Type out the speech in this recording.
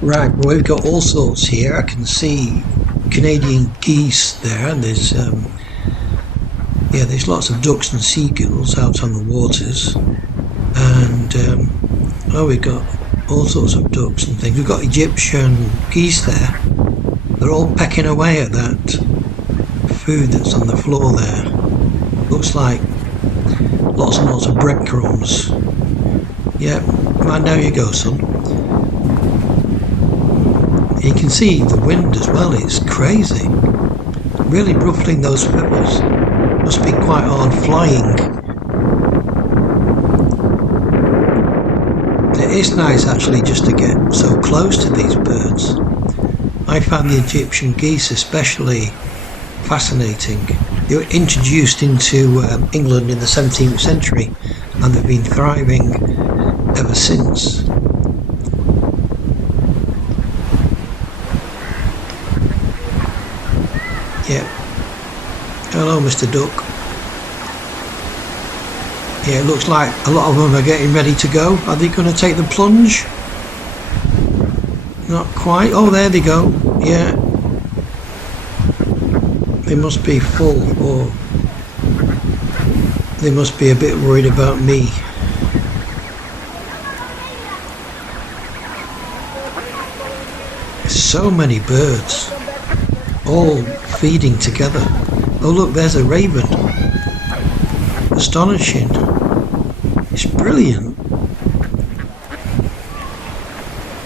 Right, well, we've got all sorts here. I can see Canadian geese there, and there's lots of ducks and seagulls out on the waters, and we've got all sorts of ducks and things. We've got Egyptian geese there. They're all pecking away at that food that's on the floor there. Looks like lots and lots of breadcrumbs. Yeah, right, there you go, son. You can see the wind as well, it's crazy. Really ruffling those feathers. Must be quite hard flying. It is nice actually just to get so close to these birds. I found the Egyptian geese especially fascinating. They were introduced into England in the 17th century and they've been thriving ever since. Yeah. Hello, Mr. Duck. Yeah, it looks like a lot of them are getting ready to go. Are they going to take the plunge? Not quite. Oh, there they go. Yeah. They must be full, or they must be a bit worried about me. So many birds, all feeding together. Oh look, there's a raven. Astonishing. It's brilliant.